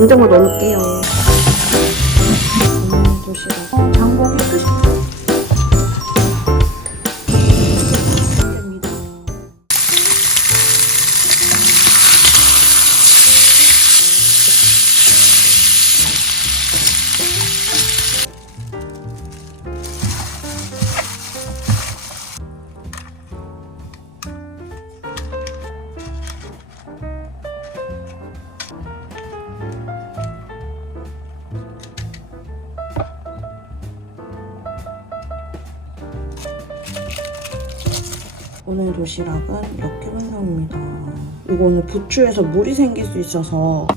냉장고에 넣어놓을게요. 도시락 장보기 끝. 오늘 도시락은 이렇게 완성입니다. 이거는 부추에서 물이 생길 수 있어서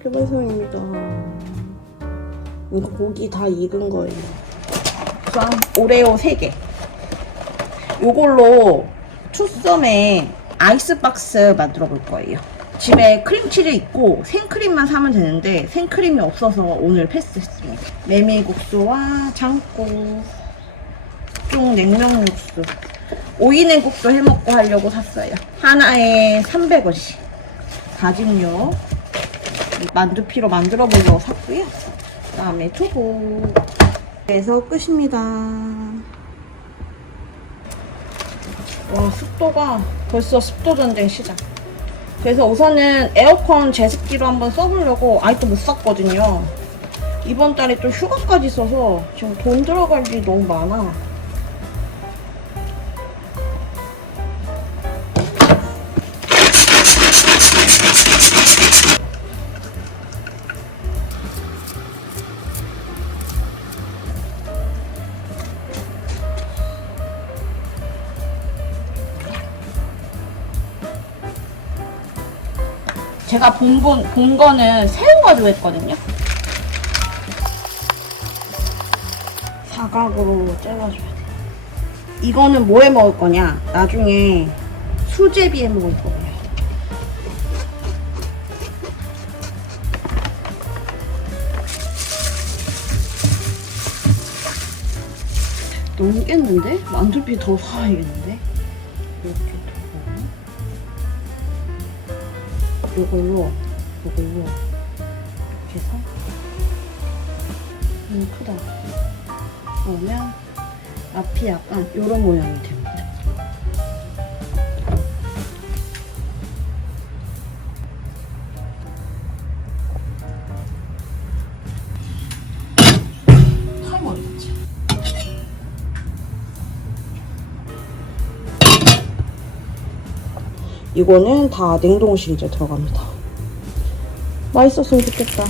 이렇게 완성입니다. 이거 고기 다 익은 거예요. 우선 오레오 3개. 이걸로 투썸에 아이스박스 만들어 볼 거예요. 집에 크림치즈 있고 생크림만 사면 되는데 생크림이 없어서 오늘 패스했습니다. 메밀국수와 장국, 쭉 냉면 육수, 오이냉국도 해먹고 하려고 샀어요. 하나에 300원씩. 다짐육, 만두피로 만들어 보려고 샀고요. 그 다음에 두부. 그래서 끝입니다. 와, 습도가 벌써 습도 전쟁 시작. 그래서 우선은 에어컨 제습기로 한번 써보려고 아직도 못 샀거든요. 이번 달에 또 휴가까지 있어서 지금 돈 들어갈 일이 너무 많아. 제가 본 거는 새우 가지고 했거든요. 사각으로 잘라줘야 돼. 이거는 뭐해 먹을 거냐? 나중에 수제비에 먹을 거예요. 넘겠는데? 만두피 더 사야겠는데? 이렇게. 요걸로 이렇게 해서 크다. 그러면 앞이 약간 요런 모양이 됩니다. 타이머 어디 갔지? 이거는 다 냉동실 이제 들어갑니다. 맛있었으면 좋겠다.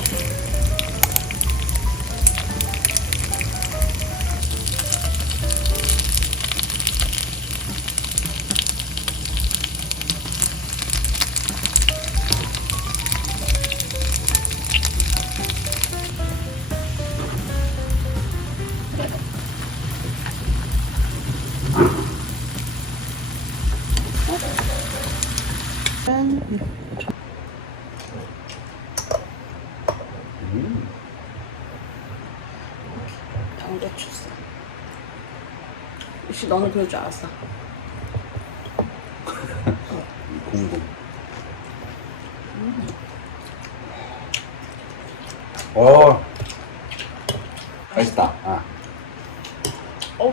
양배추. 혹시 너는 그럴 줄 알았어? 공부. 맛있다. 아.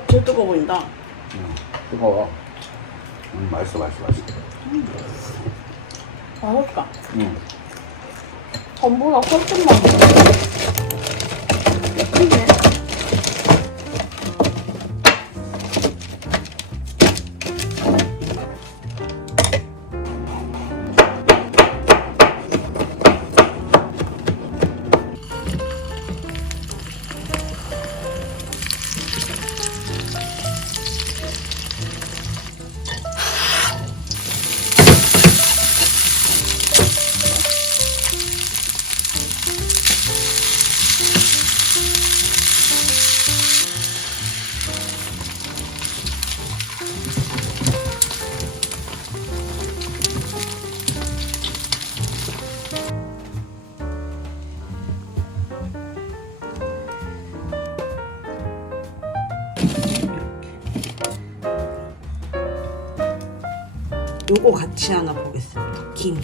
되게 뜨거워 보인다. 뜨거워. 맛있어. 맛있다. 전보다 훨씬 맛있어. 근데 요거 같이 하나 보겠습니다. 김.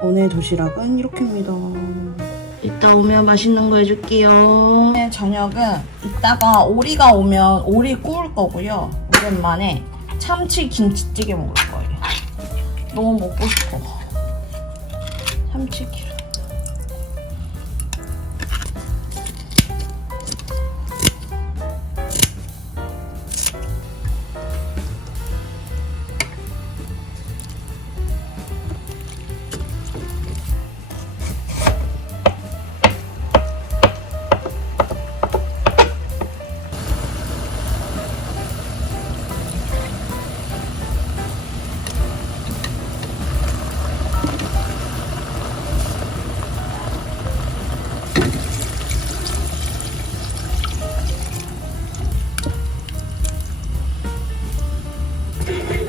오늘 도시락은 이렇게입니다. 이따 오면 맛있는 거 해줄게요. 오늘 저녁은 이따가 오리가 오면 오리 구울 거고요. 오랜만에 참치 김치찌개 먹을 거예요. 너무 먹고 싶어. 참치기름.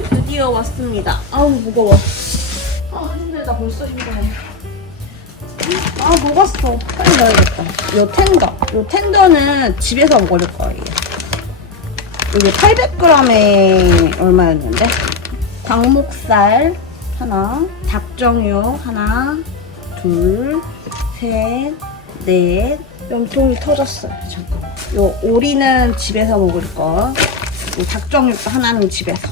드디어 왔습니다. 아우 무거워. 아 힘들다. 벌써 힘드네. 아 녹았어. 빨리 넣어야겠다. 요 텐더는 집에서 먹을 거예요. 이게 800g에 얼마였는데? 닭목살 하나, 닭정육 하나, 둘, 셋, 넷. 염통이 터졌어요. 잠깐. 요 오리는 집에서 먹을 거. 요 닭정육도 하나는 집에서.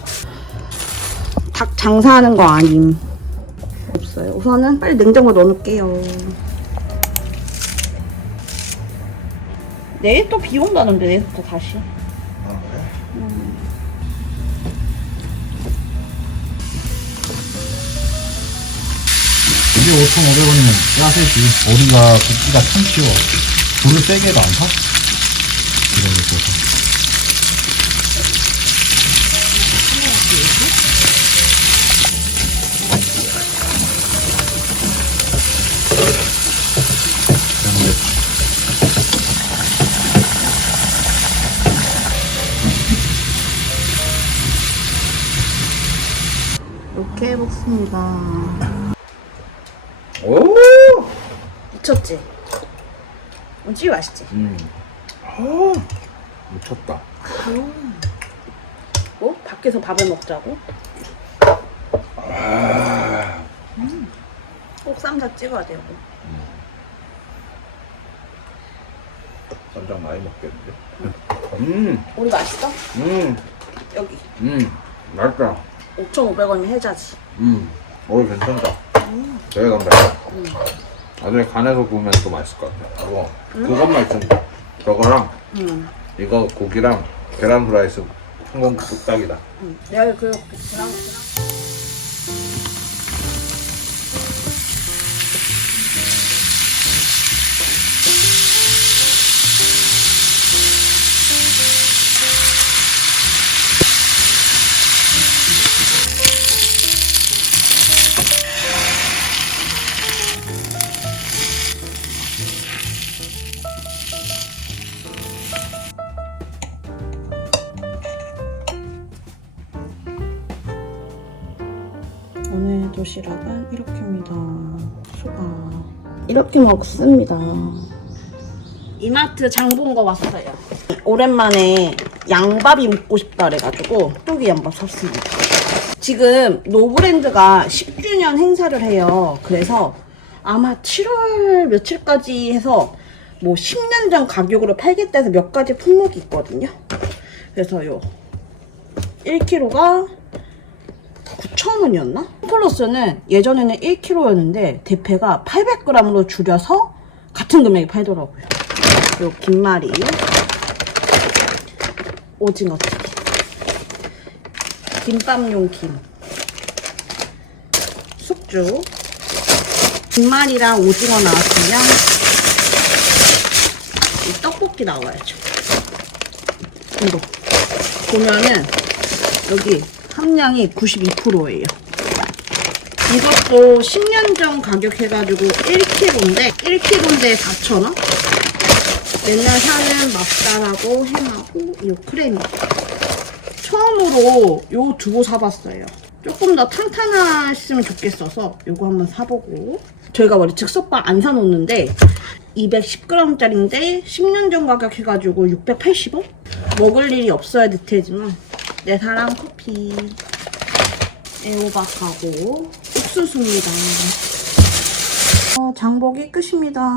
닭 장사하는 거 아님. 없어요. 우선은 빨리 냉장고에 넣어놓을게요. 내일 또 비 온다는데 내일부터 다시. 아 그래? 이게 5,500원이면 짜세지. 어리가 굽기가 참 쉬워. 불을 세게 해도 안 타? 이런 거 있어서. 이렇게 먹습니다. 오! 미쳤지? 뭔지 맛있지? 오! 미쳤다. 뭐? 밖에서 밥을 먹자고? 꼭 쌈장 찍어야 되고. 쌈장 많이 먹겠는데? 우리 맛있어? 여기 맛있다. 5,500원이면 해자지. 오 괜찮다. 되게 담백해. 나중에 간에서 구우면 또 맛있을 것 같아. 이거 그것만 있으면 저거랑 이거 고기랑 계란 후라이스 성공 뚝딱이다. 내가 그 계란 오늘 도시락은 이렇게입니다. 수가 이렇게 먹습니다. 이마트 장 본 거 왔어요. 오랜만에 양밥이 먹고 싶다 그래가지고 쪼기 양밥 샀습니다. 지금 노브랜드가 10주년 행사를 해요. 그래서 아마 7월 며칠까지 해서 뭐 10년 전 가격으로 팔겠다 해서 몇 가지 품목이 있거든요. 그래서 요 1kg가 9,000원이었나? 플러스는 예전에는 1kg였는데 대패가 800g으로 줄여서 같은 금액에 팔더라고요. 요 김말이, 오징어 튀김, 김밥용 김, 숙주, 김말이랑 오징어 나왔으면 이 떡볶이 나와야죠. 이거 보면은 여기 함량이 92%예요. 이것도 10년 전 가격 해가지고 1kg인데 4,000원? 맨날 사는 맛살하고 햄하고 이 크림이 처음으로 요 두고 사봤어요. 조금 더 탄탄했으면 좋겠어서 요거 한번 사보고, 저희가 원래 즉석밥 안 사놓는데 210g짜리인데 10년 전 가격 해가지고 680원? 먹을 일이 없어야 듯하지만 내 사랑 커피. 애호박하고 옥수수입니다. 장보기 끝입니다.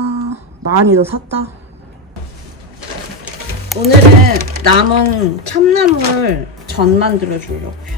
많이 더 샀다. 오늘은 남은 참나물 전 만들어 주려고요.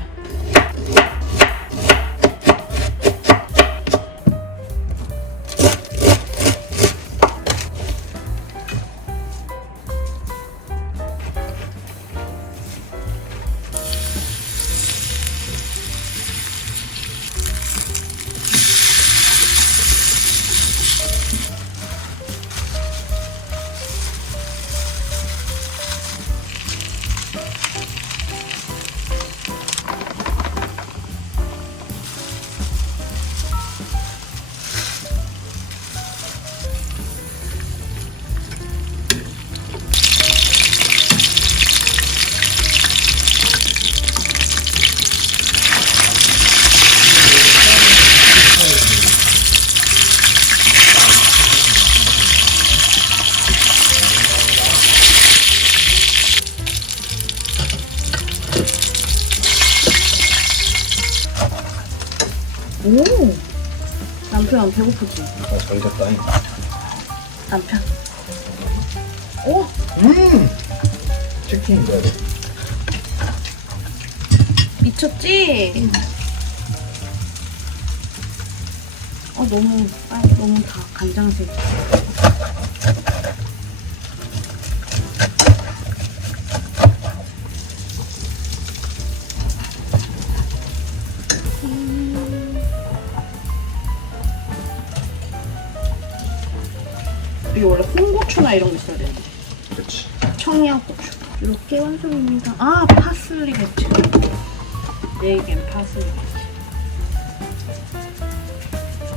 오! 남편 배고프지? 잘 됐다잉. 남편. 오! 치킨인가? 미쳤지? 너무 다 간장색. 이게 원래 홍고추나 이런 거 있어야 되는데. 그렇지. 청양고추. 이렇게 완성입니다. 아, 파슬리겠지. 네겐 파슬리겠지.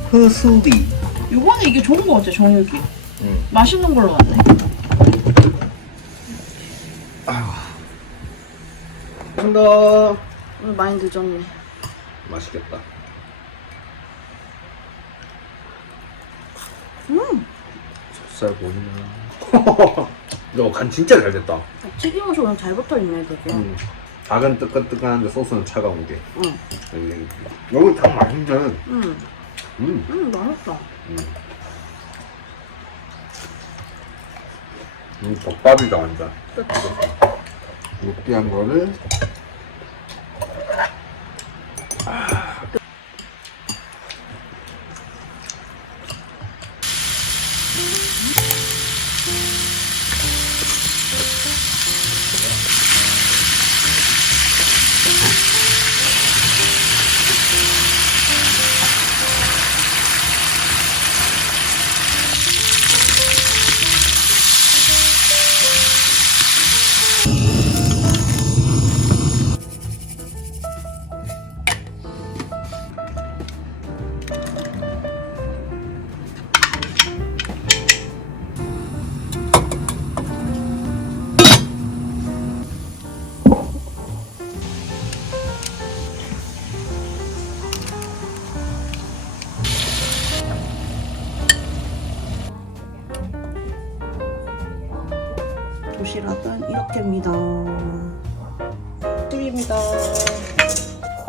흐수비. 요번에 이게 좋은 거 같아, 정육이. 응. 맛있는 걸로 왔네. 한다. 오늘 많이 늦었네. 맛있겠다. 살 보이나? 너 간 진짜 잘 됐다. 튀김옷이 오늘 잘 붙어있네, 되게. 닭은 뜨끈뜨끈한데 소스는 차가운 게. 응. 여기 닭 맛있네. 맛있다. 덮밥이다 완전. 느끼한 거를. 도시락은 이렇게입니다. 꿀입니다.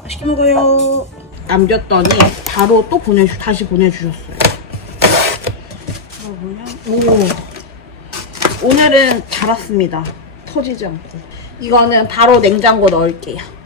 맛있게 먹어요. 남겼더니 바로 또 다시 보내주셨어요. 오, 오늘은 잘 왔습니다. 터지지 않고. 이거는 바로 냉장고 넣을게요.